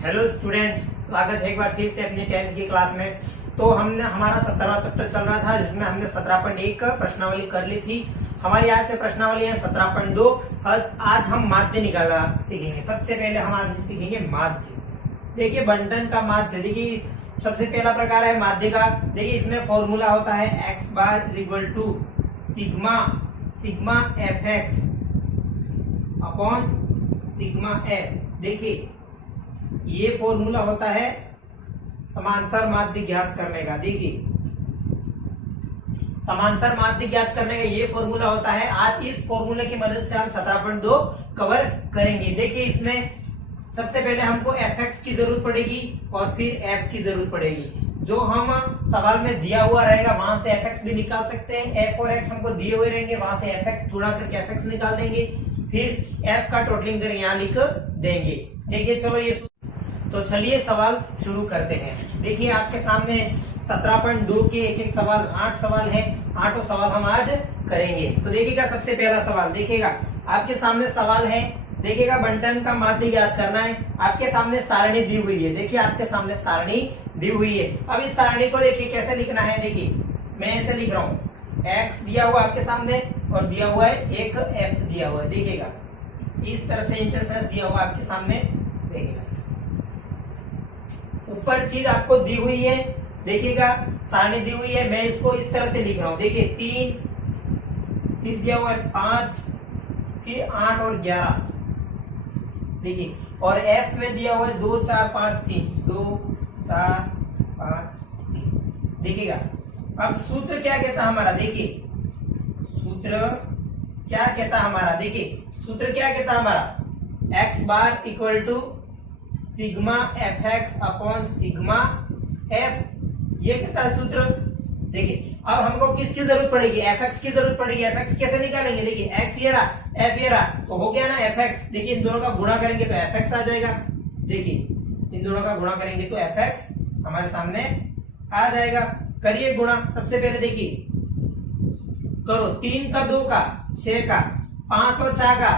Hello student, स्वागत है एक बार फिर से अपनी 10th की क्लास में। तो हमने हमारा 17वां चैप्टर चल रहा था जिसमें हमने 17.1 प्रश्नावली कर ली थी। हमारी आज से प्रश्नावली है 17.2। आज हम माध्य निकालना सीखेंगे। सबसे पहले हम आज सीखेंगे माध्य। देखिए बंटन का माध्य, देखिए सबसे पहला प्रकार है माध्य का। देखिए इसमें फॉर्मूला होता है x bar is equal to sigma f x upon sigma f. देखिए ये फॉर्मूला होता है समांतर माध्य ज्ञात करने का। देखिए समांतर माध्य ज्ञात करने का ये फॉर्मूला होता है। आज इस फॉर्मूले की मदद से हम 17.2 कवर करेंगे। देखिए इसमें सबसे पहले हमको fx की जरूरत पड़ेगी और फिर f की जरूरत पड़ेगी। जो हम सवाल में दिया हुआ रहेगा वहां से fx भी निकाल सकते हैं। f और x हमको दिए हुए रहेंगे, वहां से fx गुणा करके fx निकाल देंगे, फिर f का टोटलिंग करके यहाँ लिख देंगे। देखिए चलो ये तो चलिए सवाल शुरू करते हैं। देखिए आपके सामने 17.2 के एक सवाल 8 सवाल है। 8 सवाल हम आज करेंगे। तो देखिएगा सबसे पहला सवाल, देखिएगा आपके सामने सवाल है। देखिएगा बंटन का माध्य ज्ञात करना है। आपके सामने सारणी दी हुई है। देखिए आपके सामने सारणी दी हुई है। अब इस सारणी को देखिए कैसे लिखना है। देखिए मैं ऐसे लिख रहा हूँ, x दिया हुआ आपके सामने और दिया हुआ है एक f दिया हुआ है। देखिएगा इस तरह से इंटरफेस दिया हुआ आपके सामने। देखिएगा ऊपर चीज आपको दी हुई है। देखिएगा सारणी दी हुई है, मैं इसको इस तरह से लिख रहा हूं। देखिए 3, फिर दिया हुआ है 5, फिर 8 और 11। देखिए और f में दिया हुआ है 2 4 5 3, 2 4 5 3। देखिएगा अब सूत्र क्या कहता है हमारा। देखिए सूत्र क्या कहता है हमारा। देखिए सूत्र क्या कहता है हमारा, x bar equal to sigma f x upon sigma f. ये कहता है सूत्र। देखिए अब हमको किसकी जरूरत पड़ेगी, एफ एक्स की जरूरत पड़ेगी। एफ एक्स कैसे निकालेंगे। देखिए एक्स ये रहा, एफ ये रहा, तो हो गया ना एफ एक्स। देखिए इन दोनों का गुणा करेंगे तो एफ एक्स आ जाएगा। देखिए इन दोनों का गुणा करेंगे तो एफ एक्स हमारे सामने आ जाएगा। करिए गुणा। सबसे पहले देखिए करो, 3 का 2 का 6 का 5 और 4 का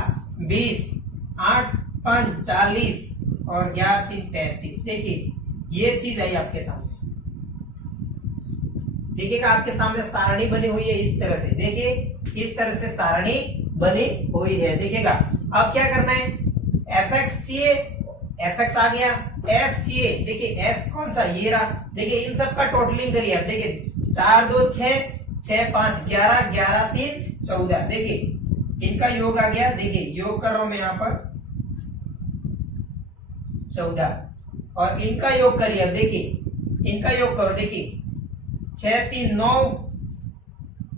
20, 8 5 40 और 11 3 33। देखिए ये चीज आई आपके सामने। देखिएगा आपके सामने सारणी बनी हुई है इस तरह से। देखिए इस तरह से सारणी बनी हुई है। देखिएगा अब क्या करना है, एफ एक्स चाहिए, एफ एक्स आ गया, एफ चाहिए। देखिए एफ कौन सा, ये रहा। देखिए इन सब का टोटलिंग करिए। देखिए 4 2 6, 6 5 11, 11 3 14। देखिए इनका योग आ गया। देखिए योग कर रहा हूं मैं यहाँ पर 14 और इनका योग करिए। अब देखिए इनका योग करो। देखिए 6 3 9,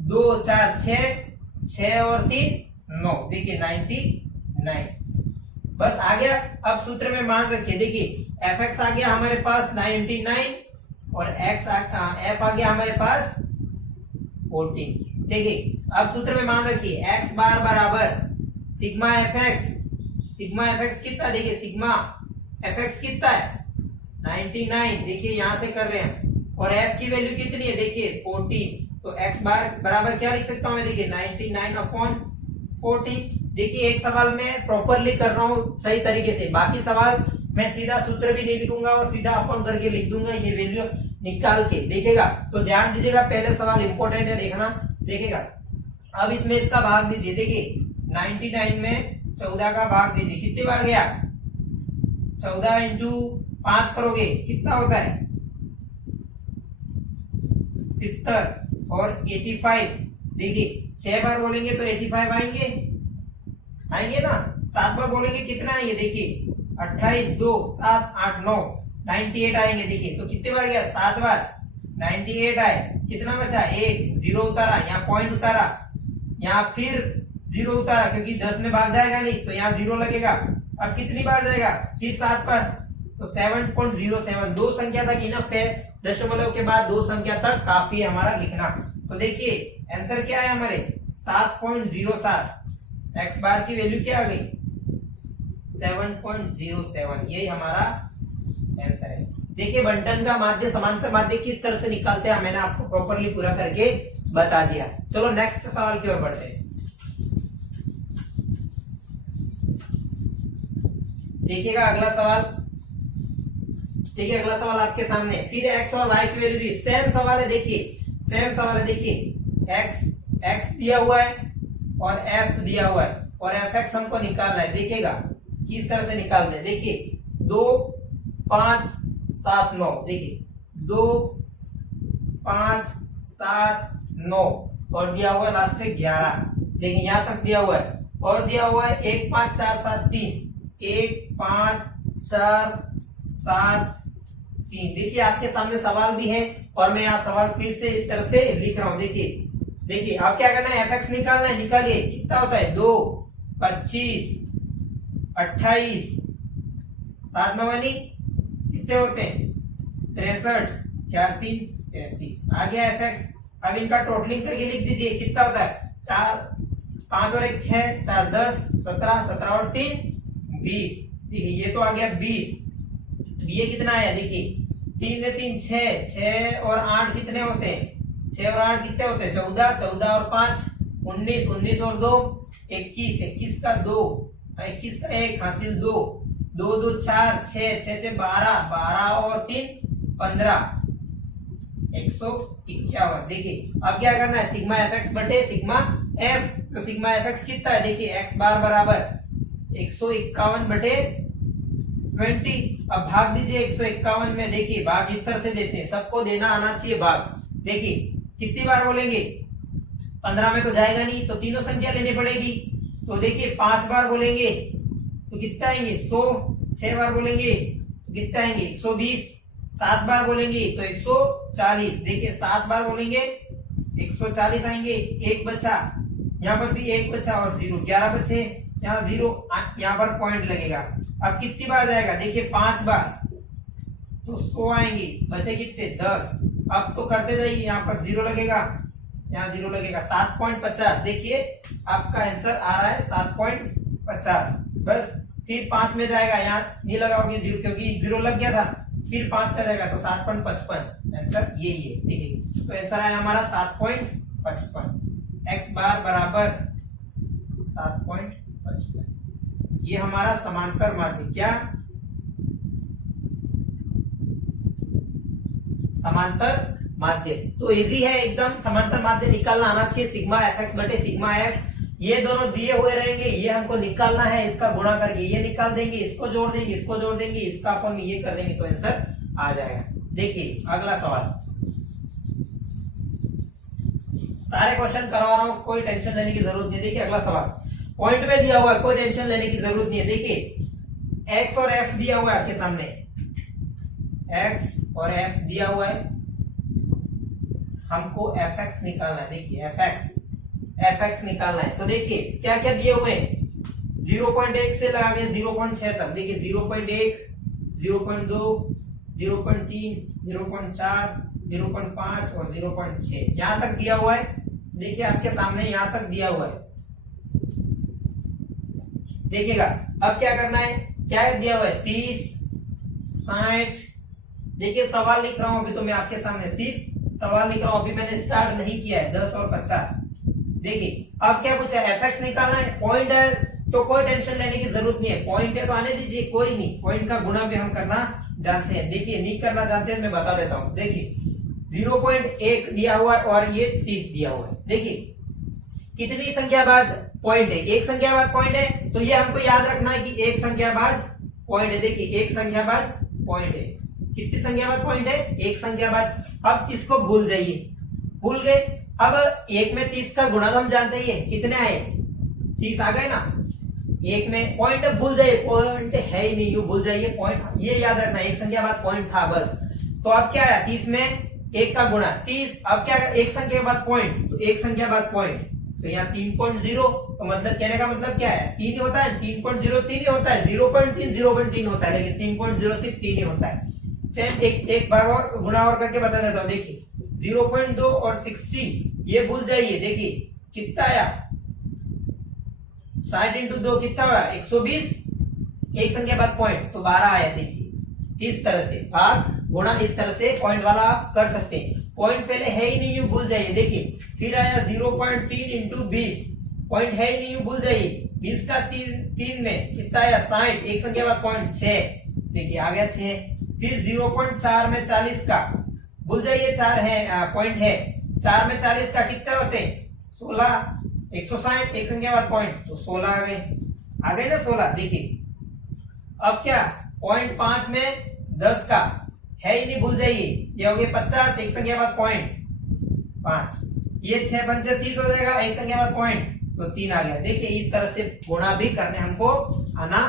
2 4 6, 6 और 3 9। देखिए 99 बस आ गया। अब सूत्र में मान रखिए। देखिए एफ एक्स आ गया हमारे पास 99 और एफ आ गया हमारे पास 14। देखिए अब सूत्र में मान रखिए एक्स बार बराबर sigma f x. Sigma f x कितना, देखिए सिग्मा एफ एक्स कितना है 99। देखिए यहां से कर रहे हैं और f की वैल्यू कितनी है, देखिए 14। तो x बार बराबर क्या लिख सकता हूं मैं, देखिए 99 अपॉन 40। देखिए एक सवाल में प्रॉपरली कर रहा हूं सही तरीके से, बाकी सवाल मैं सीधा सूत्र भी नहीं लिखूंगा और सीधा अपन करके लिख दूंगा ये वैल्यू निकाल के। देखिएगा तो ध्यान दीजिएगा, पहले सवाल इंपॉर्टेंट है देखना। देखिएगा अब इसमें इसका भाग दीजिए। देखिए 99 में 14 का भाग दीजिए, कितनी बार गया, 14 इंटू 5 करोगे कितना होता है 70 और 85। देखिए 6 बार बोलेंगे तो 85 आएंगे ना। 7 बार बोलेंगे कितना आएंगे, देखिए 28 2 7 8 9 98 आएंगे। देखिए तो कितने बार गया, 7 बार 98 आए। कितना बचा, 1 0 उतारा, यहाँ पॉइंट उतारा, यहाँ फिर 0 उतारा क्योंकि 10 में भाग जाएगा नहीं तो यहाँ 0 लगेगा। अब कितनी बार जाएगा, फिर 7 बार तो 7.07। 2 संख्या तक इनफ है, दशमलव के बाद 2 संख्या तक काफी है हमारा लिखना। तो देखिए आंसर क्या है हमारे 7.07। एक्स बार की वैल्यू क्या आ गई 7.07। यही हमारा आंसर है। देखिए बंटन का माध्य समांतर माध्य किस तरह से निकालते हैं मैंने आपको प्रॉपरली पूरा करके बता दिया। चलो नेक्स्ट सवाल की ओर बढ़ते हैं। देखिएगा अगला सवाल, ठीक है, अगला सवाल आपके सामने। फिर x और y की वैल्यू दी, सेम सवाल है, देखिए सेम सवाल है। देखिए x दिया हुआ है और f दिया हुआ है और fx हमको निकालना है। देखिएगा किस तरह से निकालते हैं। देखिए 2 5 7 9, देखिए 2 5 7 9 और दिया हुआ है लास्ट में 11। देखिए यहां तक दिया हुआ है और दिया हुआ है 1 5 4 7 3, 1 5 4 7 3। देखिए आपके सामने सवाल भी है और मैं यहाँ सवाल फिर से इस तरह से लिख रहा हूं। देखिए अब क्या करना है, fx निकालना है। निकालिए, कितना होता है 2 25 28 7 9 वाली कितने होते हैं 63, 4 3 33। आ गया fx। अब इनका टोटलिंग करके लिख दीजिए, कितना होता है 4 5 और 1 6 4 10 17 17 और 3 20। देखिए ये तो आ गया 20। ये कितना आया, देखिए 3 में 3 6 6 और 8 कितने होते हैं 6 और 8 कितने होते हैं 14 14 और 5 19 19 और 2 21 21 का 2 21 का 1 हासिल 2 2 2 4 6 6 6 12 12 और 3 15 151। देखिए अब क्या करना है, सिग्मा fx बटे सिग्मा f। तो सिग्मा fx कितना है, देखिए x बार बराबर 151 बटे 20। अब भाग दीजिए 151 में। देखिए भाग इस तरह से देते हैं, सबको देना आना चाहिए भाग। देखिए कितनी बार बोलेंगे, 15 में तो जाएगा नहीं, तो तीनों संख्या लेनी पड़ेगी। तो देखिए 5 बार बोलेंगे तो कितना आएंगे 100, 6 बार बोलेंगे तो कितना आएंगे 120, 7 बार बोलेंगे तो 140। देखिए 7 बार बोलेंगे 140 आएंगे, एक बचा, यहाँ पर भी एक बचा और 0, 11 बचे, यहाँ 0, यहाँ पर पॉइंट लगेगा। अब कितनी बार जाएगा, देखिए 5 बार तो 100 आएंगे, बचे कितने 10। अब तो करते जाइए, यहाँ पर 0 लगेगा, यहाँ 0 लगेगा, 7.50। देखिए आपका आंसर आ रहा है 7.50। बस फिर 5 में जाएगा, यहाँ नहीं लगाओगे 0 क्योंकि 0 लग गया था। फिर 5 का जाएगा तो 7.55। आंसर यही है। देखिए तो आंसर आया हमारा 7.55। x बार बराबर 7.55। ये हमारा समांतर माध्य, क्या समांतर माध्य। तो इजी है एकदम, समांतर माध्य निकालना आना चाहिए। सिग्मा fx बटे सिग्मा f, ये दोनों दिए हुए रहेंगे, ये हमको निकालना है। इसका गुणा करके ये निकाल देंगे, इसको जोड़ देंगे, इसको जोड़ देंगे, इसका अपन ये कर देंगे तो आंसर आ जाएगा। देखिए अगला सवाल, सारे क्वेश्चन करवा रहा हूं, कोई टेंशन लेने की जरूरत नहीं। देखिए अगला सवाल पॉइंट में दिया हुआ है, कोई टेंशन लेने की जरूरत नहीं है। देखिए x और f दिया हुआ है आपके सामने, x और f दिया हुआ है, हमको fx निकालना है। देखिए fx निकालना है। तो देखिए क्या क्या दिए हुए हैं, 0.1 से लगा के 0.6 तक। देखिए 0.1 0.2 0.3 0.4 0.5 और 0.6 यहां तक दिया हुआ है। देखिए आपके सामने यहां तक दिया हुआ है। देखिएगा अब क्या करना है, क्या दिया हुआ है 30 60। देखिए सवाल लिख रहा हूं अभी तो मैं आपके सामने, सिर्फ सवाल लिख रहा हूं, अभी मैंने स्टार्ट नहीं किया है। 10 और 50। देखिए अब क्या पूछा है, fx निकालना है। पॉइंट है तो कोई टेंशन लेने की जरूरत नहीं है, पॉइंट है तो आने दीजिए, कोई नहीं। पॉइंट का गुणा भी हम करना जानते हैं। देखिए नहीं करना जानते हैं, मैं बता देता हूं। देखिए 0.1 दिया हुआ है और ये 30 दिया हुआ है। देखिए कितनी संख्या बाद पॉइंट है, एक संख्या बाद पॉइंट है, तो ये हमको याद रखना है कि एक संख्या बाद पॉइंट है। देखिए एक संख्या बाद पॉइंट है, कितनी संख्या बाद पॉइंट है, एक संख्या बाद। अब इसको भूल जाइए, भूल गए। अब 1 में 30 का गुणा हम जानते ही है, कितने आए 30 आ गए ना। 1 में पॉइंट भूल जाइए, पॉइंट है ही नहीं, यू भूल जाइए पॉइंट, ये याद रखना एक संख्या बाद पॉइंट था बस। तो अब क्या है 30 में 1 का गुणा 30। अब क्या एक संख्या बाद पॉइंट, तो एक संख्या बाद पॉइंट, तो यहाँ 3.0। तो मतलब कहने का मतलब क्या है, 3 ही होता है, 3.0 3 ही होता है, 0.3 0.3 होता है, लेकिन 3.0 सिर्फ 3 ही होता है। सेम एक भाग और गुणा और करके बता देता हूँ। देखिए 0.2 और 60 ये भूल जाइए। देखिए कितना आया 60 इंटू 2 कितना हुआ 120, एक संख्या बाद पॉइंट तो 12 आया। देखिए इस तरह से भाग गुणा इस तरह से पॉइंट वाला आप कर सकते हैं। पॉइंट पहले है ही नहीं, यू भूल जाइए। देखिए फिर आया 0.3 इंटू 20, पॉइंट है ही नहीं, यू भूल जाइए। 20 का 3 में कितना आया 60, एक संख्या बाद पॉइंट 6। देखिए आ गया 6। फिर 0.4 में 40 का, भूल जाइए 4 है पॉइंट है, 4 में 40 का कितने होते हैं 16, 160 एक संख्या बाद पॉइंट तो 16 आ गए ना 16। देखिए अब क्या 0.5 में 10 का है ही नहीं, भूल जाइए, ये हो गए 50 एक संख्या बाद पॉइंट 5, ये 6 पंचे 30 हो जाएगा, एक संख्या बाद पॉइंट तो 3 आ गया। देखिए इस तरह से गुणा भी करने हमको आना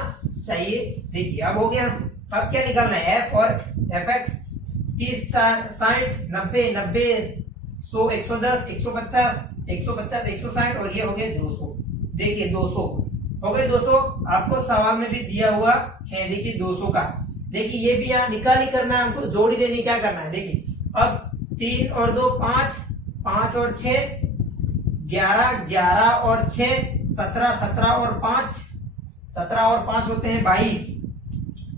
चाहिए। देखिए अब हो गया, अब क्या निकालना है f और fx, 30 60 90 90 100 110 150 150 160 और ये हो गए 200। देखिए 200 हो गए 200, आपको सवाल में भी दिया हुआ है। देखिए 200 का, देखिए ये भी यहाँ निकाल ही करना है हमको, जोड़ी देनी क्या करना है। देखिए अब 3 और 2 5, 5 और 6 11, 11 और 6 17, 17 और 5 17 और 5 होते हैं 22,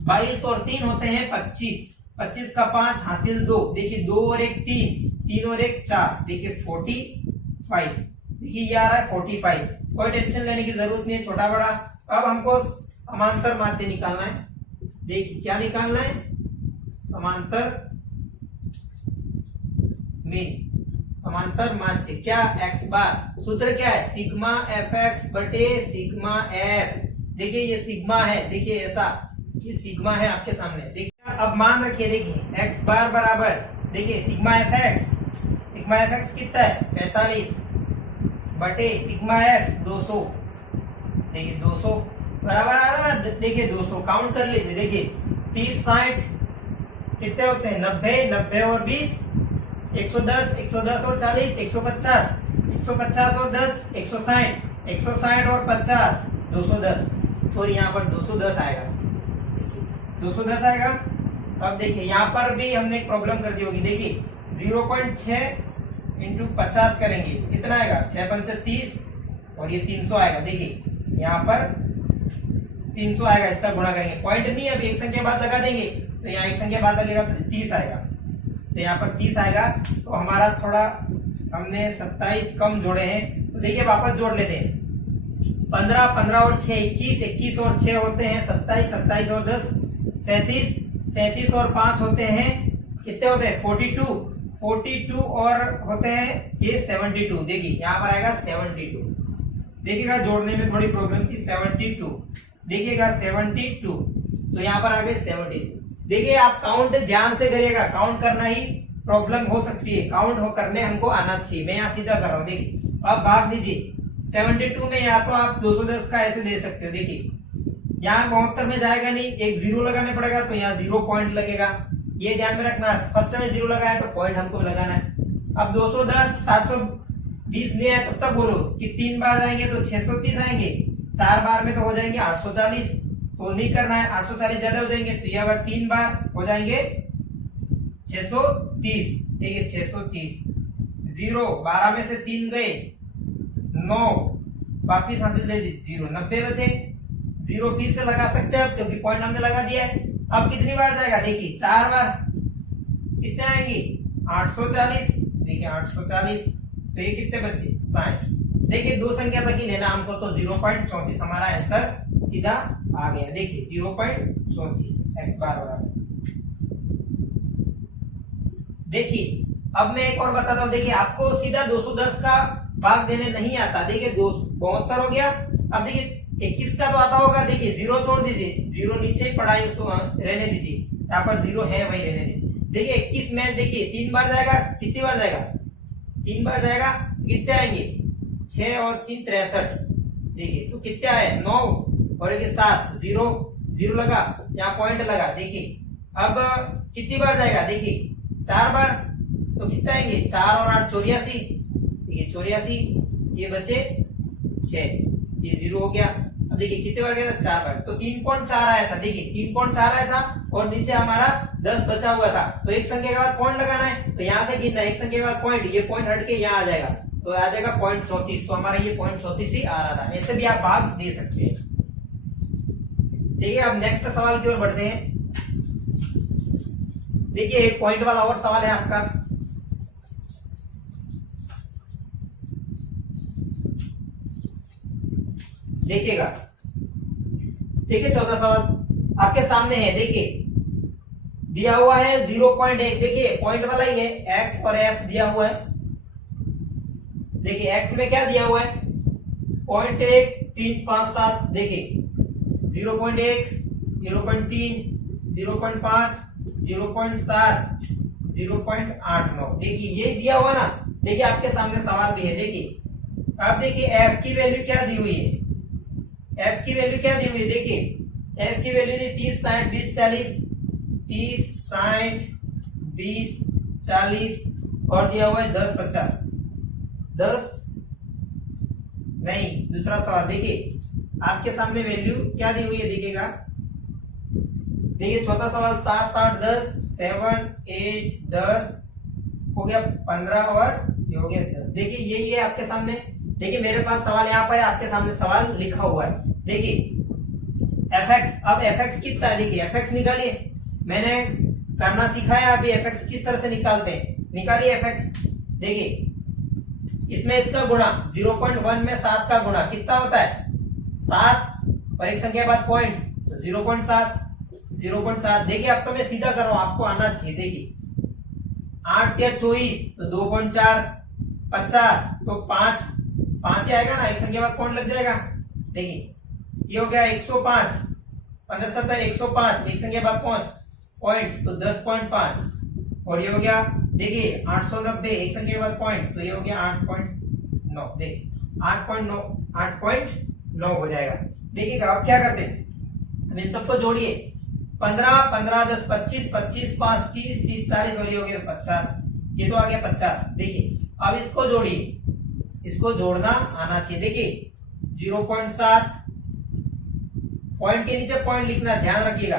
22 और 3 होते हैं 25, 25 का 5 हासिल 2, देखिए 2 और 1 3, 3 और 1 4, देखिए 45। देखिए ये आ रहा है 45, कोई टेंशन लेने की जरूरत नहीं है, छोटा बड़ा। अब हमको समांतर माध्य निकालना है। देखिए क्या निकालना है, समांतर में समांतर माध्य क्या, x बार, सूत्र क्या है सिग्मा fx बटे सिग्मा f। देखिए ये सिग्मा है, देखिए ऐसा ये सिग्मा है आपके सामने। देखिए अब मान रखिए, देखिए x बार बराबर, देखिए सिग्मा fx कितना है 45 बटे सिग्मा f 200, देखिए 200 बराबर आ रहा है ना। देखिए 200 काउंट कर लीजिए, देखिए 30 60 कितने होते हैं 90 90 और 20 110 110 और 40 150 150 और 10 160 160 और 50 210, सॉरी यहाँ पर 210 आएगा, 210 आएगा। अब देखिए यहाँ पर भी हमने एक प्रॉब्लम कर दी होगी। देखिए 0.6 इंटू 50 करेंगे तो कितना आएगा 6 पंचे 30 और ये 300 आएगा। देखिए यहाँ पर 300 आएगा, इसका गुणा करेंगे, पॉइंट नहीं है अभी, एक संख्या बाद लगा देंगे तो यहाँ एक संख्या बाद लगेगा तो 30 आएगा, तो यहाँ पर 30 आएगा। तो हमारा थोड़ा हमने 27 कम जोड़े हैं, तो देखिए वापस जोड़ लेते हैं। 15 15 और 6 21, 21 और 6 होते हैं 27, 27 और 10 37, 37 और 5 होते हैं कितने होते हैं 42, 42 और होते हैं ये 72। देखिए यहाँ पर आएगा 72, देखिएगा जोड़ने में थोड़ी प्रॉब्लम थी 72, देखिएगा 72 तो यहाँ पर आ गए 72। देखिए आप काउंट ध्यान से करिएगा, काउंट करना ही प्रॉब्लम हो सकती है, काउंट हो करने हमको आना चाहिए। मैं यहाँ सीधा कर रहा हूँ, देखिए अब भाग दीजिए 72 में, या तो आप 210 का ऐसे दे सकते हो। देखिए यहाँ 72 में जाएगा नहीं, एक जीरो लगाने पड़ेगा तो यहाँ 0 पॉइंट लगेगा, ये ध्यान में रखना। फर्स्ट में 0 लगाया तो पॉइंट हमको लगाना है। अब 210 720 नहीं है तब तक बोलो कि 3 बार जाएंगे तो 630 आएंगे, 4 बार में तो हो जाएंगे 840, तो नहीं करना है 840 ज्यादा हो जाएंगे, तो ये अगर 3 बार हो जाएंगे 630। देखिए 630, 0 12 में से 3 गए 9, वापिस हासिल दे दी 0 90 बचे, 0 फिर से लगा सकते हैं क्योंकि पॉइंट हमने लगा दिया है। अब कितनी बार जाएगा, देखिए 4 बार कितने आएंगे 840, देखिए 840, तो ये कितने बचे 60। देखिए दो संख्या तक ही लेना हमको, तो 0.34 हमारा आंसर सीधा आ गया। देखिए 0.34 x बार बराबर। देखिए अब मैं एक और बताता हूँ, देखिए आपको सीधा 210 का भाग देने नहीं आता। देखिए 72 हो गया। अब देखिए 21 का तो आता होगा, देखिए 0 छोड़ दीजिए, 0 नीचे ही पड़ा है उसको रहने दीजिए, यहाँ पर 0 है वही रहने दीजिए। देखिए 21 में देखिए 3 बार जाएगा, कितनी बार जाएगा 3 बार जाएगा, कितने आएंगे 6 और 3 63। देखिए तो कितने आए 9 और एक 7, 0 0 लगा, यहाँ पॉइंट लगा। देखिए अब कितनी बार जाएगा, देखिए 4 बार, तो कितने आएंगे 4 और 8 84, देखिए 84, ये बचे 6, ये 0 हो गया। अब देखिए कितने बार गया था 4 बार, तो 3.4 आया था। देखिए 3.4 आया था और नीचे हमारा 10 बचा हुआ था, तो एक संख्या के बाद पॉइंट लगाना है, तो यहाँ से गिनना है, एक संख्या के बाद पॉइंट, ये पॉइंट हट के यहाँ आ जाएगा, तो आ जाएगा 0.34, तो हमारा ये 0.34 ही आ रहा था। ऐसे भी आप भाग दे सकते हैं। देखिए अब नेक्स्ट सवाल की ओर बढ़ते हैं। देखिए एक पॉइंट वाला और सवाल है आपका। देखिएगा, देखिए 14 सवाल आपके सामने है। देखिए दिया हुआ है 0.1, देखिए पॉइंट वाला ही है, x और f दिया हुआ है। देखिए x में क्या दिया हुआ है 0.1 3 5 7, देखिए 0.1 0.3 0.5 0.7 0.89, देखिए ये दिया हुआ ना। देखिए आपके सामने सवाल भी है, देखिए अब देखिए f की वैल्यू क्या दी हुई है, f की वैल्यू क्या दी हुई है, देखिए f की वैल्यू दी 30 60 20 40, 30 60 20 40 और दिया हुआ है 10 50 10 नहीं। दूसरा सवाल देखिए आपके सामने वैल्यू क्या दी हुई है, देखिएगा, देखिए चौथा सवाल 7 8 10 7 8 10 हो गया 15 और ये हो गया 10। देखिए यही है आपके सामने। देखिए मेरे पास सवाल यहाँ पर है, आपके सामने सवाल लिखा हुआ है। देखिए fx, अब fx कितना है, देखिए fx निकालिए। मैंने करना सिखाया, अभी fx किस तरह से निकालते हैं, निकालिए fx। देखिए इसमें इसका गुणा 0.1 में 7 का गुणा कितना होता है 7 और एक संख्या के बाद पॉइंट, तो 0.7 0.7। देखिए अब तो मैं सीधा कर रहा हूं, आपको आना चाहिए। देखिए 8 या 24 तो 2.4 50 तो 5 5 ही आएगा ना, एक संख्या के बाद पॉइंट लग जाएगा। देखिए ये हो गया 105 15 7 105, एक संख्या के बाद पॉइंट तो 10.5 और ये हो गया देखिए 890, एक संख्या के बाद पॉइंट तो ये हो गया 8.9। देखिए 8.9 हो जाएगा। देखिएगा अब क्या करते हैं, अब इन सबको जोड़िए 15 15 10 25 25 5 30 30 40 और ये हो गया 50, ये तो आ गया 50। देखिए अब इसको जोड़िए, इसको जोड़ना आना चाहिए। देखिए 0.7 पॉइंट के नीचे पॉइंट लिखना, ध्यान रखिएगा।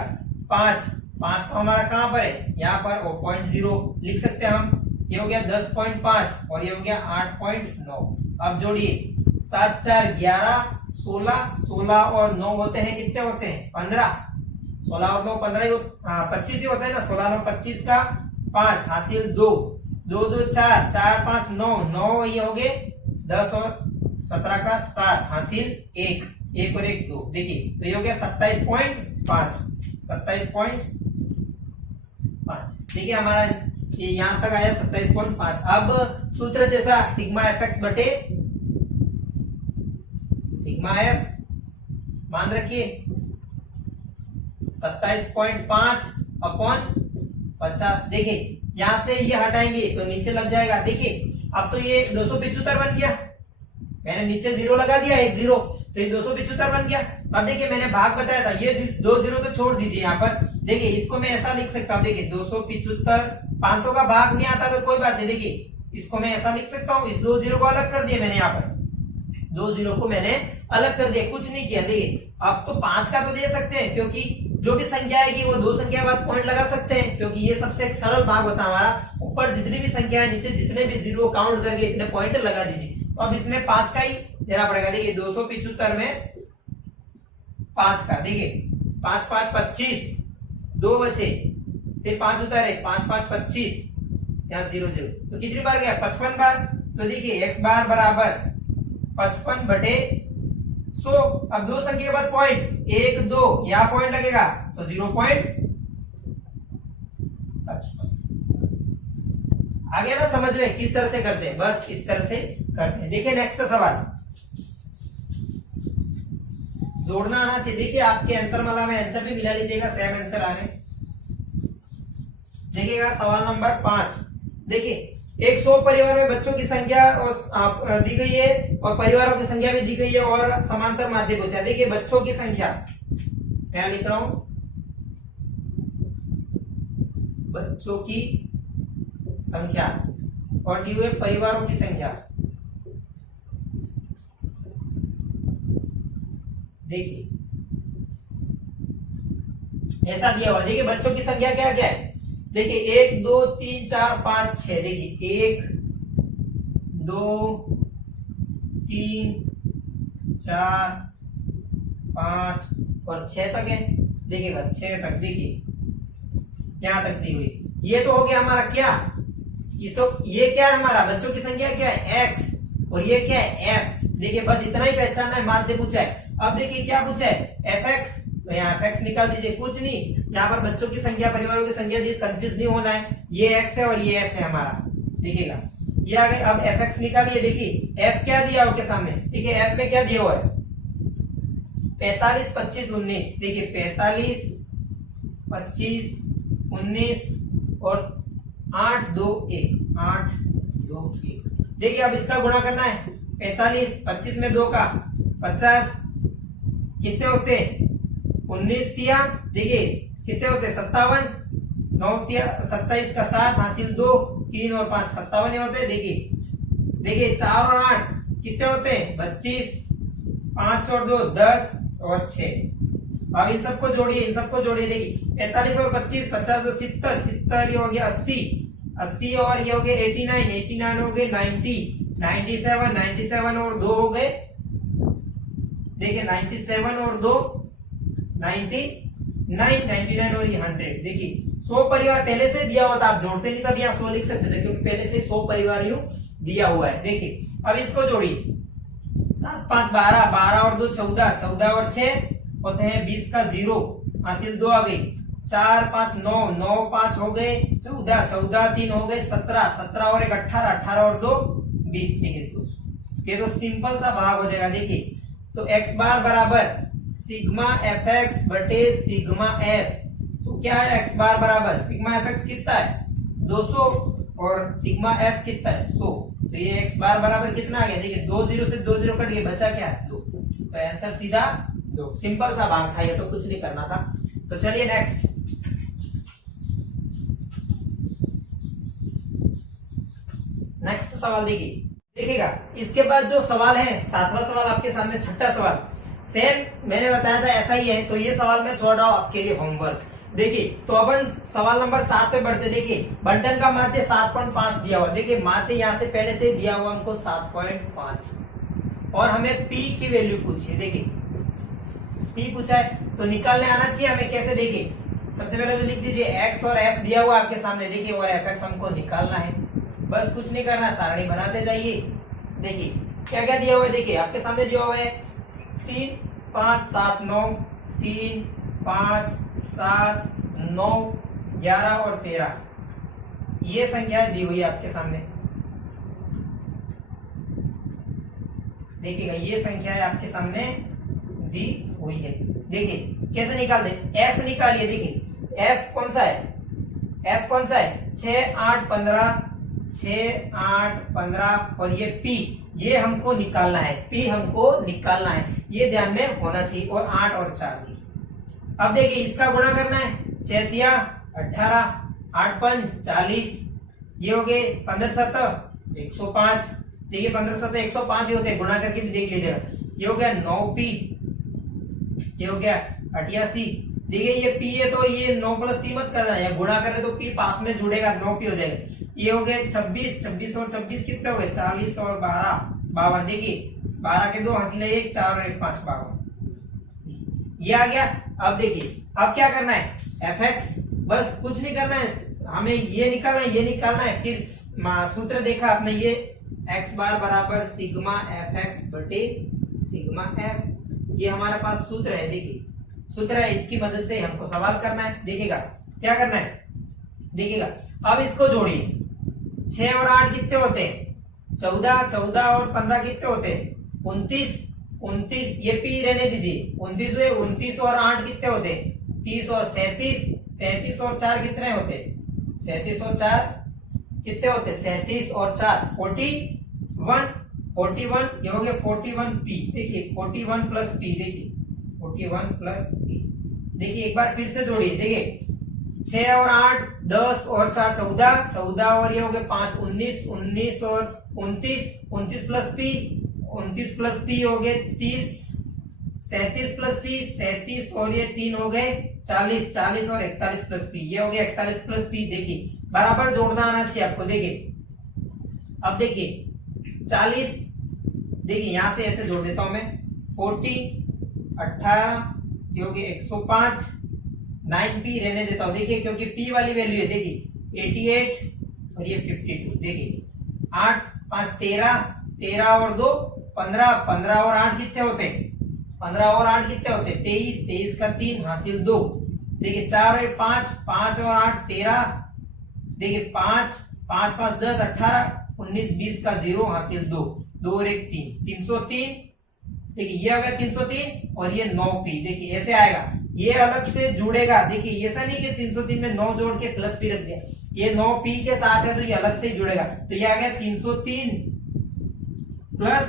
5 5 तो हमारा कहां पर है, यहाँ पर, और 0.0 लिख सकते हैं हम। ये हो गया 10.5 और ये हो गया 8.9। अब जोड़िए 7 4 11 16 16 और 9 होते हैं, कितने होते हैं 15, 16 और 9 15 ही 25 ही होता है ना। 16 9 25 का 5 हासिल 2 2 2 4 4 5 9 9 ये हो गए 10 और 17 का 7 हासिल 1 1 और 1 2। देखिए तो ये हो गया 27.5 27.5। देखिए हमारा ये यहां तक आया 27.5। अब सूत्र जैसा सिग्मा fx बटे सिग्मा f, मान रखिए 27.5 अपॉन 50। देखिए यहां से ये हटाएंगे तो नीचे लग जाएगा। देखिए अब तो ये 275 बन गया, मैंने नीचे 0 लगा दिया, 1 0 तो ये 275 बन गया। अब देखिए मैंने भाग बताया था, ये 2 0 तो छोड़ दीजिए यहाँ पर। देखिए इसको मैं ऐसा लिख सकता हूँ, देखिए 275 500 का भाग नहीं आता तो कोई बात नहीं। देखिए इसको मैं ऐसा लिख सकता हूँ, इस 2 0 को अलग कर दिया मैंने, यहाँ पर 2 0 को मैंने अलग कर दिया, कुछ नहीं किया। देखिए अब तो 5 का तो दे सकते हैं, क्योंकि जो भी संख्या आएगी वो 2 संख्या के बाद पॉइंट लगा सकते हैं, क्योंकि ये सबसे एक सरल भाग होता है हमारा। ऊपर जितनी भी संख्या है, नीचे जितने भी 0 काउंट करके इतने पॉइंट लगा दीजिए। तो अब इसमें 5 का ही देना पड़ेगा। देखिए 275 में 5 का, देखिए 5 5 25 2 बचे, फिर 5 उतारे 5 5 25, यहाँ 0 0 तो कितनी बार गया 55 बार। तो देखिए x बार बराबर 55 बटे 100। अब 2 संख्या के बाद पॉइंट 1 2, यहाँ पॉइंट लगेगा तो 0.55 आ गया ना समझ में, किस तरह से करते हैं, बस इस तरह से करते हैं। देखिए नेक्स्ट सवाल, जोड़ना आना चाहिए। देखिए आपके आंसर वाला में आंसर भी मिला लीजिएगा, सेम आंसर आ रहे। देखिएगा सवाल नंबर 5। देखिए 100 परिवार में बच्चों की संख्या दी गई है और परिवारों की संख्या भी दी गई है और समांतर माध्य पूछा है। देखिए बच्चों की संख्या मैं लिख रहा हूं, बच्चों की संख्या और दी हुई परिवारों की संख्या। देखिए ऐसा दिया हुआ, देखिए बच्चों की संख्या क्या क्या है। देखिए 1 2 3 4 5 6, देखिए 1 2 3 4 5 और 6 तक है। देखिएगा 6 तक, देखिए यहां तक दी हुई। ये तो हो गया हमारा क्या, ये क्या है हमारा, बच्चों की संख्या क्या है x और ये क्या है f। देखिए बस इतना ही पहचानना है, माध्य पूछा है। अब देखिए क्या पूछा है fx, तो यहाँ fx निकाल दीजिए, कुछ नहीं, यहाँ पर बच्चों की संख्या, परिवारों की संख्या दी, कंफ्यूज नहीं होना है, ये x है और ये f है हमारा, देखिएगा ये आ गए। अब fx निकालिए, देखिए f क्या दिया आपके सामने, ठीक है, f में क्या दिया हुआ है 45 25 19, देखिए 45 25 19 और 8 2 1, 8 2 1। देखिए अब इसका गुणा करना है, 45 25 में 2 का 50, कितने होते 19 दिया, देखिए कितने होते 57, 9 दिया 27 का 7 हासिल 2, 3 और 5 57 ही होते। देखिए 4 और 8 कितने होते 32, 5 और 2 10 और 6। अब इन सबको जोड़िए, इन सबको जोड़िए, देखिए 45 और 25 50 तो 70, 70 ये हो गया 80, 80 और ये हो गए 89, 89 हो गए 90, 97, 97 और 2 हो गए, देखिए 97 और 2 99, 99 और ये 100। देखिए 100 परिवार पहले से दिया हुआ था, आप जोड़ते नहीं तब यहाँ 100 लिख सकते थे, क्योंकि पहले से 100 परिवार यूं दिया हुआ है। देखिए अब इसको जोड़िए, 7 5 12, 12 और 2 14, 14 और 6 होते हैं 20 का 0 हासिल 2 आ गई, 4 5 9, 9 5 हो गए 14, 14 3 हो गए 17, 17 और 1 18, 18 और 2 20। देखिए दोस्तों ये तो सिंपल सा भाग हो जाएगा। देखिए तो x बार बराबर सिग्मा fx बटे सिग्मा f, तो क्या है x बार बराबर सिग्मा fx कितना है 200 और सिग्मा f कितना है 100, तो ये x बार बराबर कितना आ गया, देखिए 2 0 से 2 0 कट गए, बचा क्या 2, तो आंसर सीधा 2। सिंपल सा भाग था ये, तो कुछ नहीं करना था। तो चलिए नेक्स्ट, नेक्स्ट सवाल देखिएगा। इसके बाद जो सवाल है 7वां सवाल आपके सामने, छठा सवाल सेम मैंने बताया था ऐसा ही है, तो ये सवाल मैं छोड़ रहा हूं आपके लिए होमवर्क। देखिए तो अपन सवाल नंबर 7 पे बढ़ते। देखिए बंटन का माध्य 7.5 दिया हुआ, देखिए माध्य यहाँ से पहले से दिया हुआ हमको 7.5 और हमें p की वैल्यू पूछी है। देखिए p पूछा है तो निकालने आना चाहिए हमें, कैसे देखिए सबसे पहले तो लिख दीजिए x और f दिया हुआ आपके सामने, देखिए और fx हमको निकालना है, बस कुछ नहीं करना, सारणी बनाते जाइए। देखिए क्या क्या दिया हुआ है, देखिए आपके सामने दिया हुआ है 3 5 7 9, 3 5 7 9 11 और 13, ये संख्याएं दी हुई है आपके सामने। देखिएगा ये संख्याएं आपके सामने दी हुई है। देखिए कैसे निकाल दे, f निकालिए। देखिए f कौन सा है, f कौन सा है 6 8 15, 6 8 15 और ये p, ये हमको निकालना है, p हमको निकालना है, ये ध्यान में होना चाहिए, और 8 और 4 दी। अब देखिए इसका गुणा करना है, 6 तिया 18, 8 5 40, ये हो गए 15 7 105, देखिए 15 7 105 ही होते हैं, गुणा करके भी देख लीजिएगा। ये हो गया 9p, ये हो गया 88। देखिए ये p है तो ये 9 + p मत करना है, गुणा करें तो p पास में जुड़ेगा, 9p हो जाएगा। ये हो गए 26, 26 और 26 कितने हो गए 40 और 12 52। देखिए 12 के 2 हासिल है 1, 4 और 1 5 52, ये आ गया। अब देखिए अब क्या करना है fx, बस कुछ नहीं करना है, हमें ये निकालना है, ये निकालना है। फिर सूत्र देखा आपने, ये x बार बराबर सिग्मा fx बटे सिग्मा f, ये हमारे पास सूत्र है। देखिए सूत्र है, इसकी मदद से हमको सवाल करना है। देखिएगा क्या करना है, देखिएगा अब इसको जोड़िए, 6 और 8 कितने होते हैं 14, 14 और 15 कितने होते हैं 29, 29, ये p रहने दीजिए, 29 हुए, 29 और 8 कितने होते हैं 30 और 37, 37 और 4 कितने होते हैं 37 और 4 कितने होते हैं 37 और 4 41, 41 ये हो गया 41p। देखिए 41 + p, देखिए 41 + p। देखिए एक बार फिर से जोड़िए, देखिए 6 और 8 10 और 4 14, 14 और ये हो गए 5 19, 19 और 29, 29 + p, 29 + p हो गए 30, 37 + p, 37 और ये 3 हो गए 40, 40 और 41 + p, ये हो गया 41 + p। देखिए बराबर जोड़ना आना चाहिए आपको। देखिए अब देखिए 40, देखिए यहां से ऐसे जोड़ देता हूं मैं, 40 18 ये हो गया 105, 9p रहने देता हूं, देखिए क्योंकि p वाली वैल्यू है। देखिए 88 और ये 52, देखिए 8 5 13, 13 और 2 15, 15 और 8 कितने होते हैं 15 और 8 कितने होते हैं? 23, 23 का 3 हासिल 2। देखिए 4 और 5, 5 और 8 13। देखिए 5, 5 5 10 18, 19 20 का 0 हासिल 2, 2 और 1 3, 303। देखिए ये आ गया 303 और ये 9p। देखिए ऐसे आएगा, ये अलग से जुड़ेगा। देखिए ऐसा नहीं कि 303 में 9 जोड़ के प्लस p रख दिया, ये 9p के साथ है तो ये अलग से ही जुड़ेगा। तो ये आ गया 303 प्लस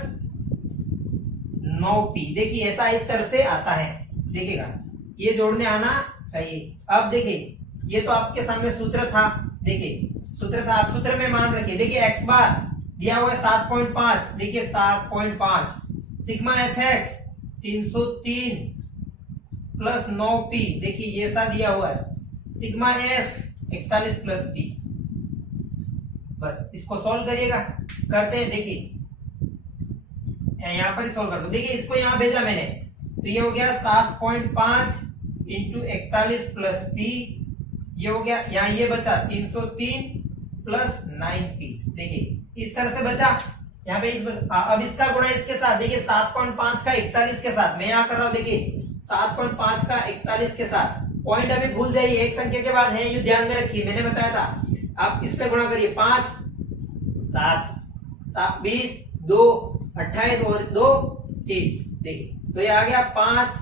9p। देखिए ऐसा इस तरह से आता है, देखिएगा ये जोड़ने आना चाहिए। अब देखिए ये तो आपके सामने सूत्र था, देखिए सूत्र था, आप सूत्र में मान रखिए। देखिए x बार दिया हुआ है 7.5, देखिए 7.5 सिग्मा fx 303 प्लस 9p। देखिए ये सा दिया हुआ है सिग्मा f 41 प्लस p। बस इसको सॉल्व करिएगा, करते हैं। देखिए यहां पर सॉल्व कर दो। देखिए इसको यहां भेजा मैंने, तो ये हो गया 7.5 इंटू 41 प्लस p, ये हो गया। यहाँ ये बचा 303 प्लस 9p। देखिए इस तरह से बचा यहाँ पे अब इसका गुणा इसके साथ। देखिए 7.5 का 41 के साथ, मैं यहाँ कर रहा हूँ। देखिए 7.5 का 41 के साथ, पॉइंट अभी भूल जाइए, एक संख्या के बाद है, ये ध्यान में रखिए, मैंने बताया था। आप इस पे गुणा करिए, 5 7 20 2 28 और 2 30। देखिए तो ये आ गया 5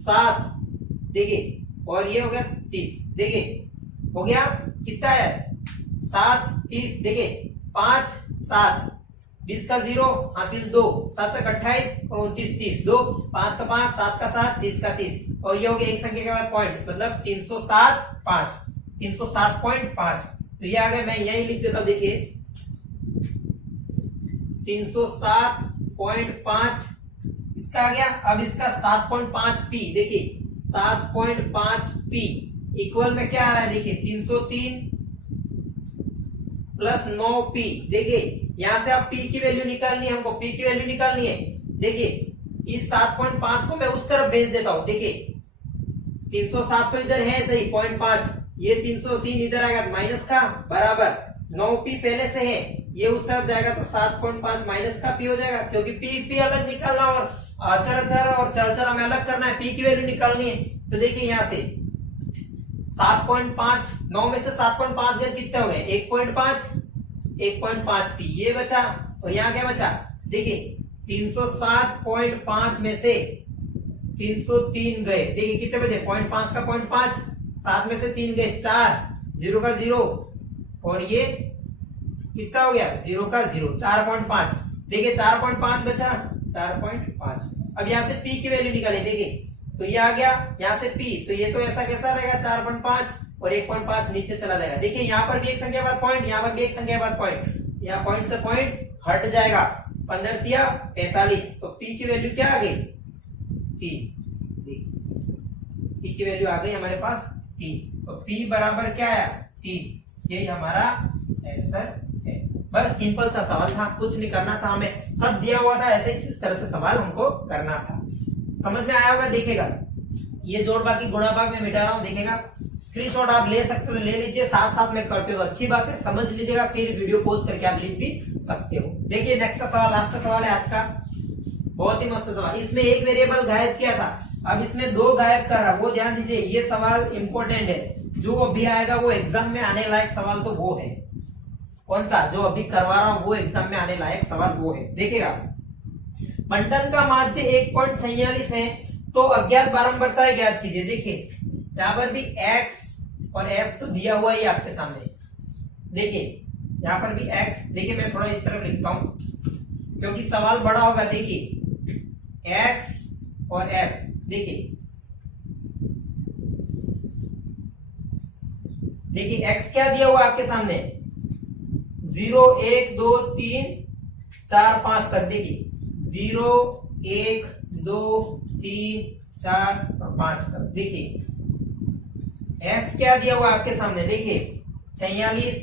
7, देखिए और ये हो गया 30। देखिए हो गया कितना है 7 30। देखिए 5 7 20 का 0 हासिल 2, 7 से 28 और 29 30, 2 5 का 5 7 का 7 30 का 30 और ये हो गया एक संख्या के बाद पॉइंट, मतलब 307.5 307.5। तो ये आ गया, मैं यही लिख देता हूं। देखिए 307.5 इसका आ गया। अब इसका 7.5p, देखिए 7.5p इक्वल में क्या आ रहा है? देखिए 303 प्लस 9p। देखिए यहां से आप p की वैल्यू निकालनी है, हमको p की वैल्यू निकालनी है। देखिए इस 7.5 को मैं उस तरफ भेज देता हूं। देखिए 307 तो इधर है सही, 0.5, ये 303 इधर आएगा माइनस का, बराबर 9p पहले से है, ये उस तरफ जाएगा तो 7.5 माइनस का p हो जाएगा, क्योंकि p अलग निकालना और अचर और चर हमें अलग करना है, p की वैल्यू निकालनी है। तो देखिए यहां से 7.5, 9 में से 7.5 गए कितने हो गए? 1.5 p ये बचा, और यहाँ क्या बचा? देखिए 307.5 में से 303 गए, देखिए कितने बचे? 0.5 का 0.5, 7 में से 3 गए 4, 0 का 0 और ये कितना हो गया? 0 का 0, 4.5। देखिए 4.5 बचा, 4.5। अब यहां से p की वैल्यू निकाले। देखिए तो ये आ गया यहाँ से p, तो ये तो ऐसा कैसा रहेगा? 4.5 और 1.5 नीचे चला जाएगा। देखिए यहाँ पर भी एक संख्या बाद पॉइंट, यहाँ पर भी एक संख्या बाद पॉइंट, यहाँ पॉइंट से पॉइंट हट जाएगा। 15 तिया 45, तो p की वैल्यू क्या आ गई? 3। p की वैल्यू आ गई हमारे पास 3, तो p बराबर क्या है? 3। यही हमारा आंसर है। बस सिंपल सा सवाल था, कुछ नहीं करना था, हमें सब दिया हुआ था, ऐसे इस तरह से सवाल हमको करना था। समझ में आया होगा? देखिएगा ये जोड़ बाकी गुणा भाग में मिटा रहा हूं, देखिएगा स्क्रीनशॉट आप ले सकते हो, ले लीजिए, साथ साथ में करते हो तो अच्छी बात है, समझ लीजिएगा, फिर वीडियो पोस्ट करके आप लिख भी सकते हो। देखिए नेक्स्ट का सवाल, लास्ट का सवाल है आज का, बहुत ही मस्त सवाल। इसमें एक वेरिएबल गायब किया था, अब इसमें 2 गायब कर रहा, वो ध्यान दीजिए, ये सवाल इंपॉर्टेंट है, जो अभी आएगा वो एग्जाम में आने लायक सवाल तो वो है। कौन सा? जो अभी करवा रहा हूं वो एग्जाम में आने लायक सवाल वो है। देखिएगा मंडन का माध्य 1.46 है, तो अज्ञात बारंबारता ज्ञात कीजिए। देखिए यहाँ पर भी x और f तो दिया हुआ ही आपके सामने, देखिए यहाँ पर भी x, देखिए मैं थोड़ा इस तरफ लिखता हूं क्योंकि सवाल बड़ा होगा। देखिए x और f, देखिए x क्या दिया हुआ आपके सामने? 0 1 2 3 4 5 तक। देखिए 0 1 2 3 4 और 5 तक। देखिए f क्या दिया हुआ आपके सामने? देखिए 46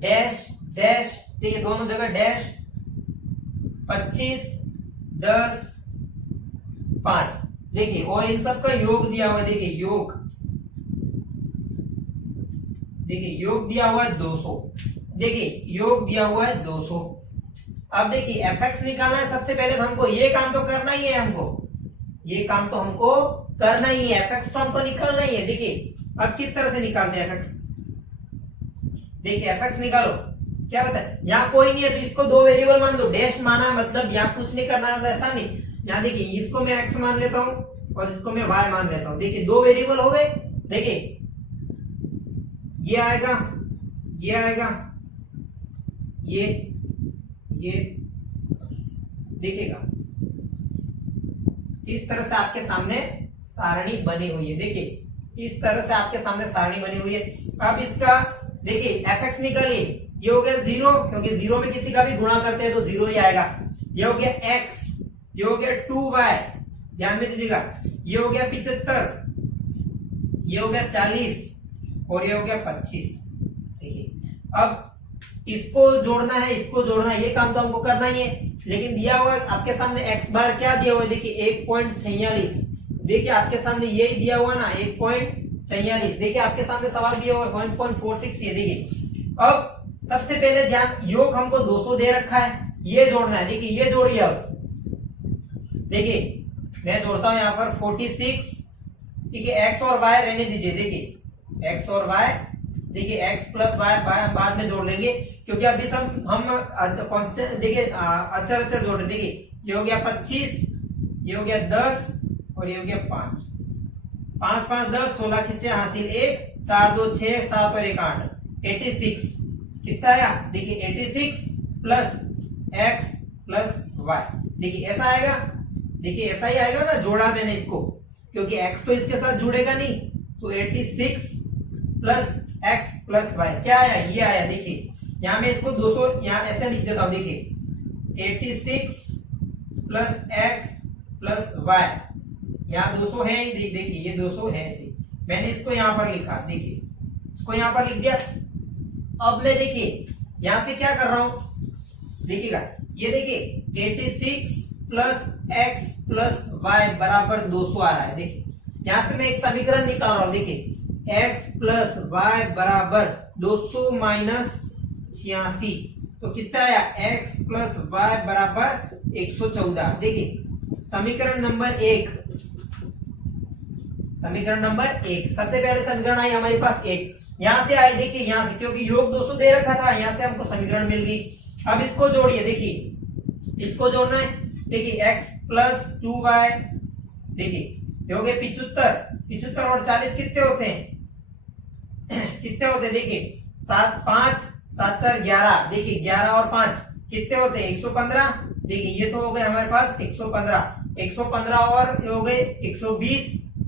डैश डैश, देखिए दोनों जगह डैश, 25 10 5। देखिए और इन सब का योग दिया हुआ है, देखिए योग, देखिए योग दिया हुआ है 200, देखिए योग दिया हुआ है 200। अब देखिए fx निकालना है, सबसे पहले तो हमको ये काम तो करना ही है, ये काम तो हमको करना ही है, fx तो हमको निकालना ही है। देखिए अब किस तरह से निकालते हैं fx, देखिए fx निकालो, क्या पता है यहाँ कोई नहीं है तो इसको दो वेरिएबल मान दो, डैश माना है मतलब यहाँ कुछ नहीं करना है, मतलब ऐसा नहीं। यहाँ देखिए इसको मैं x मान लेता हूँ और इसको मैं y मान लेता हूँ। देखिए दो वेरिएबल हो गए। देखिए ये आएगा, ये आएगा, ये देखिएगा इस तरह से आपके सामने सारणी बनी हुई है। देखिए इस तरह से आपके सामने सारणी बनी हुई है। अब इसका देखिए fx निकालिए, ये हो गया 0, क्योंकि 0 में किसी का भी गुणा करते हैं तो 0 ही आएगा। ये हो गया x, ये हो गया 2y, ध्यान में दीजिएगा, ये हो गया 75, ये हो गया 40 और ये हो गया 25। देखिए अब इसको जोड़ना है, इसको जोड़ना है, ये काम तो हमको करना ही है, लेकिन दिया हुआ आपके सामने x बार क्या दिया हुआ है, देखिए 1.46। देखिए आपके सामने यही दिया हुआ ना 1.46। देखिए आपके सामने सवाल दिया हुआ 1.46। ये देखिए अब सबसे पहले ध्यान, योग हमको 200 दे रखा है, ये जोड़ना है। देखिए ये जोड़िए। अब देखिए मैं जोड़ता हूं यहां पर 46, ठीक है, x और y रहने दीजिए। देखिए x और y, देखिए x प्लस y बाद में जोड़ लेंगे, क्योंकि अभी सब हम कांस्टेंट, देखिए अचर जोड़ रहे। देखिए ये हो गया 25, ये हो गया 10 और ये हो गया 5, 5 5 10, 16 खींचे हासिल 1, 4 2 6, 7 और 1 8, 86 कितना आया, देखिए 86 प्लस x प्लस y। देखिए ऐसा आएगा, देखिए ऐसा ही आएगा ना, जोड़ा मैंने इसको, क्योंकि x तो इसके साथ जुड़ेगा नहीं, तो 86 प्लस x प्लस y क्या आया, ये आया। देखिए यहां मैं इसको 200 यहां ऐसे लिख देता हूं। देखिए 86 प्लस x प्लस y, यहाँ 200 है, देखिए ये 200 है, इसी मैंने इसको यहां पर लिखा। देखिए इसको यहां पर लिख दिया। अब मैं देखिए यहां से क्या कर रहा हूं, देखिएगा ये देखिए 86 प्लस x प्लस y बराबर 200 आ रहा है। देखिए यहां से मैं एक समीकरण निकाल रहा हूं। देखिए x प्लस y बराबर 200 माइनस 86, तो कितना आया, x प्लस y बराबर 114। देखिए समीकरण नंबर 1, समीकरण नंबर 1, सबसे पहले समीकरण आई हमारे पास 1, यहां से आई। देखिए यहां से, क्योंकि योग 200 दे रखा था, यहां से हमको समीकरण मिल गई। अब इसको जोड़िए, देखिए इसको जोड़ना है। देखिए x प्लस 2y, देखिए हो गए 75, 75 और 40 कितने होते हैं कितने होते हैं, देखिए 7 5 7 4 11, देखिए 11 और 5 कितने होते हैं 115। देखिए ये तो हो गए हमारे पास 115, 115 और हो गए 120,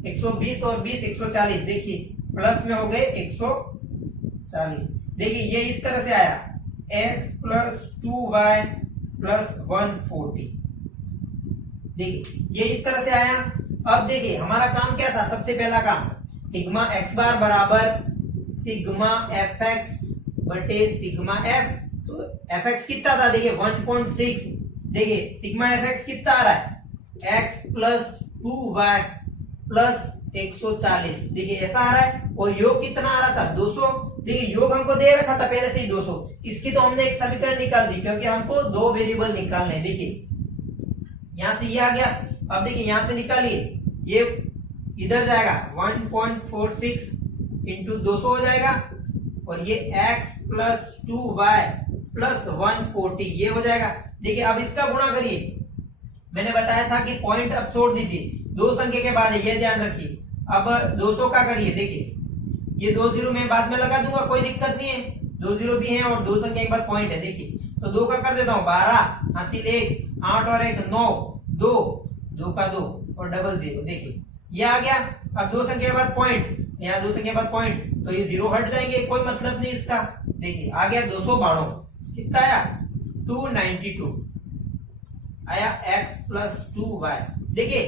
120 और 20 140। देखिए प्लस में हो गए 140। देखिए ये इस तरह से आया, x प्लस 2y प्लस 140। देखिए ये इस तरह से आया। अब देखिए हमारा काम क्या था, सबसे पहला काम, सिग्मा x बार बराबर सिग्मा fx बटे सिग्मा f। तो fx कितना था, देखिए 1.6। देखिए सिग्मा fx कितना आ रहा है, x प्लस 2y प्लस 140। देखिए ऐसा आ रहा है। और योग कितना आ रहा था, 200। देखिए योग हमको दे रखा था पहले से ही 200, इसकी तो हमने एक समीकरण निकाल दी, क्योंकि हमको दो वेरिएबल निकालने हैं। देखिए यहां से ये आ गया। अब देखिए यहां से निकालिए, ये इधर जाएगा 1.46 इंटू 200 हो जाएगा, और ये x प्लस 2y प्लस 140 ये हो जाएगा। देखिए अब इसका गुणा करिए, मैंने बताया था कि पॉइंट अब छोड़ दीजिए, दो संख्या के बाद ये ध्यान रखिए। अब 200 का करिए, देखिए ये 2 0 में बाद में लगा दूंगा, कोई दिक्कत नहीं है, 2 0 भी है और दो संख्या के बाद पॉइंट है। देखिए तो 2 का कर देता हूं 12 हासिल 1, 8 और 1 9, 2 2 का 2 और डबल 0। देखिए ये आ गया। अब दो संख्या के बाद पॉइंट, यहाँ दो संख्या के बाद पॉइंट, तो ये 0 हट जाएंगे, कोई मतलब नहीं इसका। देखिए आ गया 292, कितना आया 292 आया, x प्लस 2y। देखिए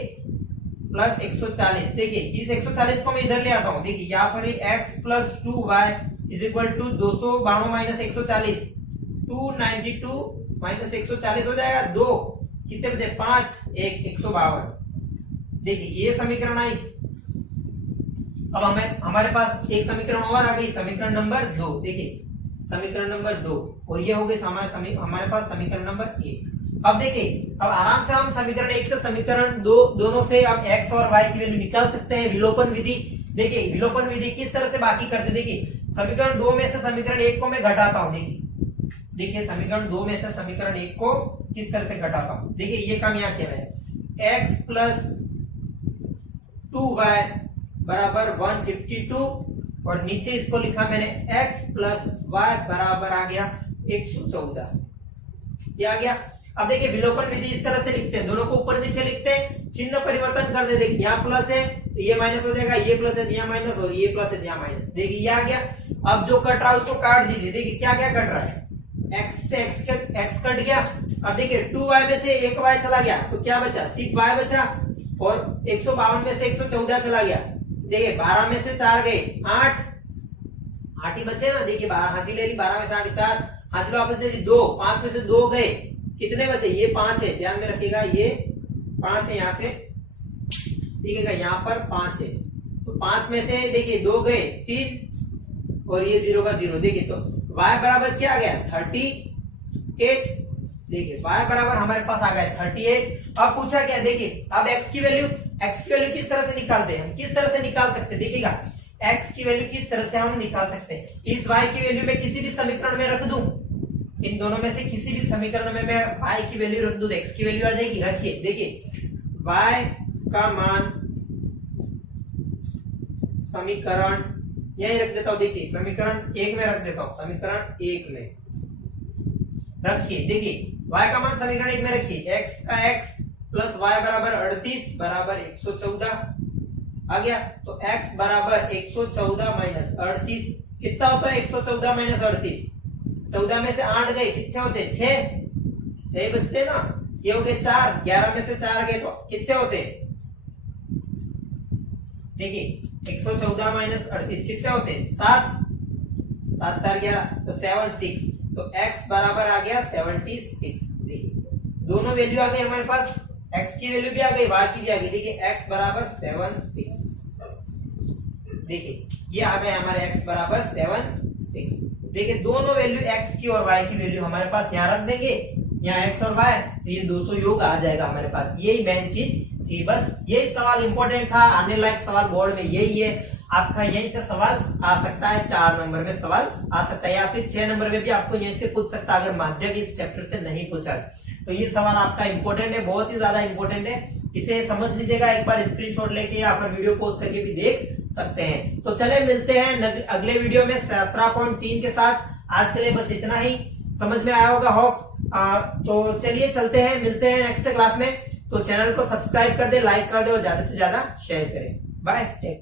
प्लस 140। देखिए इस 140 को मैं इधर ले आता हूं। देखिए यहाँ पर x plus 2y is equal to 292 minus 140, 292 minus 140 हो जाएगा, 2 कितने बचे 5 1 152। देखिए ये समीकरण आई। अब हमें हमारे पास एक समीकरण और आ गई, समीकरण नंबर 2। देखिए समीकरण नंबर 2 और ये हो गई हमारे पास समीकरण नंबर 1। अब देखिए, अब आराम से हम समीकरण 1 से समीकरण 2 दोनों से आप x और y की वैल्यू निकाल सकते हैं। विलोपन विधि, देखिए विलोपन विधि किस तरह से बाकी करते, देखिए समीकरण 2 में से समीकरण 1 को मैं घटाता हूं। देखिए समीकरण 2 में से समीकरण 1 को किस तरह से घटाता हूं। देखिए ये काम यहाँ किया मैंने, x प्लस 2y बराबर 152 और नीचे इसको लिखा मैंने x प्लस y बराबर आ गया 114। ये आ गया। अब देखिए विलोपन विधि इस तरह से लिखते हैं, दोनों को ऊपर नीचे लिखते हैं, चिन्ह परिवर्तन कर दे। देखिए यहाँ प्लस है तो ये माइनस हो जाएगा, ये प्लस है तो यहाँ माइनस और ये प्लस है तो यहाँ माइनस। देखिए ये आ गया। अब जो कट रहा है उसको काट दीजिए। देखिए क्या क्या कट रहा है, x से x कट गया। अब देखिए 2y में से 1y चला गया तो क्या बचा, सिर्फ y बचा और 152 में से 114 चला गया। देखिए 12 में से 4 गए 8 ही बचे ना। देखिए 12 हासिल ले ली, 12 में से 8 4 हासिल वापस दे दी 2, 5 में से 2 गए, कितने बचे, ये 5 है, ध्यान में रखिएगा ये 5 है, यहाँ से देखिएगा यहाँ पर 5 है तो 5 में से देखिए 2 गए 3 और ये 0 का 0। देखिए तो y बराबर क्या आ गया 38। देखिए y बराबर हमारे पास आ गया 38। अब पूछा क्या, देखिए अब x की वैल्यू किस तरह से निकालते हैं, किस तरह से निकाल सकते हैं। देखिएगा x की वैल्यू किस तरह से हम निकाल सकते हैं। इस y की वैल्यू में किसी भी समीकरण में रख दूं, इन दोनों में से किसी भी समीकरण में मैं y की वैल्यू रख दूं तो x की वैल्यू आ जाएगी। रखिए देखिए y का मान समीकरण यही रख देता हूं। देखिए समीकरण 1 में रख देता हूं, समीकरण 1 में रखिए। देखिए y का मान समीकरण 1 में रखिए, x का x प्लस y बराबर 38 बराबर 114 आ गया। तो x बराबर 114 माइनस 38 कितना होता है, 114 माइनस 38, 14 में से 8 गए कितने होते, 6 बचते ना, ये हो गए 4, 11 में से 4 गए तो कितने होते, देखिए 114 माइनस 38 कितने होते, 7 7 4 11 तो 76। तो x बराबर आ गया 76। देखिए दोनों वैल्यू आ गई हमारे पास, x की वैल्यू भी आ गई, y की भी आ गई। देखिए x बराबर 76, देखिए ये आ गए हमारे x बराबर 76। देखिए दोनों वैल्यू x की और y की वैल्यू हमारे पास यहाँ रख देंगे, यहाँ x और y तो ये 200 योग आ जाएगा हमारे पास। यही मेन चीज थी, बस यही सवाल इंपॉर्टेंट था, आने लायक सवाल बोर्ड में यही है। आपका यहीं से सवाल आ सकता है, 4 नंबर में सवाल आ सकता है या फिर 6 नंबर में भी आपको यहीं से पूछ सकता है, अगर माध्यक इस चैप्टर से नहीं पूछा तो ये सवाल आपका इंपॉर्टेंट है, बहुत ही ज्यादा इंपॉर्टेंट है। इसे समझ लीजिएगा, एक बार स्क्रीनशॉट लेके या फिर वीडियो पोस्ट करके भी देख सकते हैं। तो चले मिलते हैं अगले वीडियो में 17.3 के साथ। आज के लिए बस इतना ही, समझ में आया होगा होप। तो चलिए चलते हैं, मिलते हैं नेक्स्ट क्लास में। तो चैनल को सब्सक्राइब कर दे, लाइक कर दे और ज्यादा से ज्यादा शेयर करें। Bye, take.